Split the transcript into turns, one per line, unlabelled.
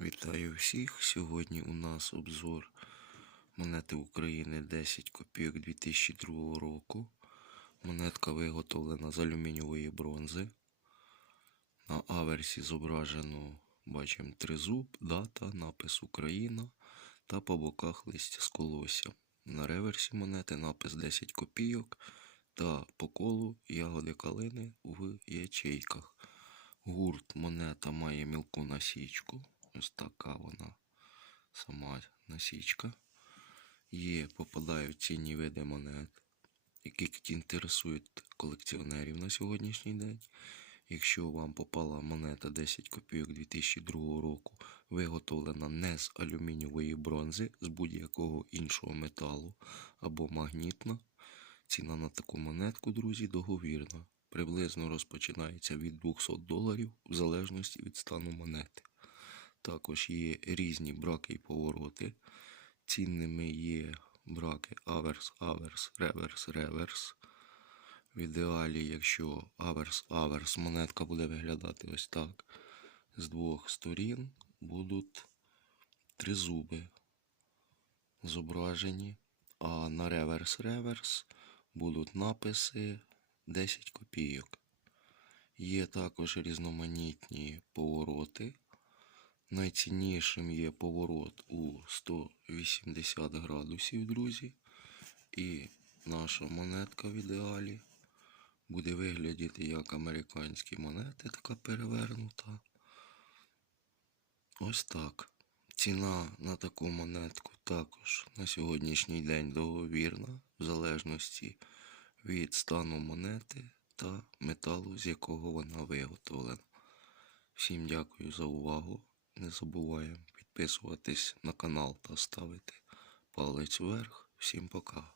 Вітаю всіх! Сьогодні у нас обзор монети України 10 копійок 2002 року. Монетка виготовлена з алюмінієвої бронзи. На аверсі зображено, бачимо, тризуб, дата, напис Україна та по боках листя з колоссям. На реверсі монети напис 10 копійок та по колу ягоди калини в ячейках. Гурт монета має мілку насічку. Ось така вона сама насічка. Є, попадають цінні види монет, які інтересують колекціонерів на сьогоднішній день. Якщо вам попала монета 10 копійок 2002 року, виготовлена не з алюмінієвої бронзи, з будь-якого іншого металу або магнітна, ціна на таку монетку, друзі, договірна. Приблизно розпочинається від 200 доларів в залежності від стану монети. Також є різні браки і повороти. Цінними є браки аверс, аверс, реверс, реверс. В ідеалі, якщо аверс, аверс, монетка буде виглядати ось так. З двох сторін будуть три зуби зображені, а на реверс, реверс будуть написи 10 копійок. Є також різноманітні повороти. Найціннішим є поворот у 180 градусів, друзі. І наша монетка в ідеалі буде виглядати як американські монети, така перевернута. Ось так. Ціна на таку монетку також на сьогоднішній день договірна, в залежності від стану монети та металу, з якого вона виготовлена. Всім дякую за увагу. Не забуваємо підписуватись на канал та ставити палець вверх. Всім пока.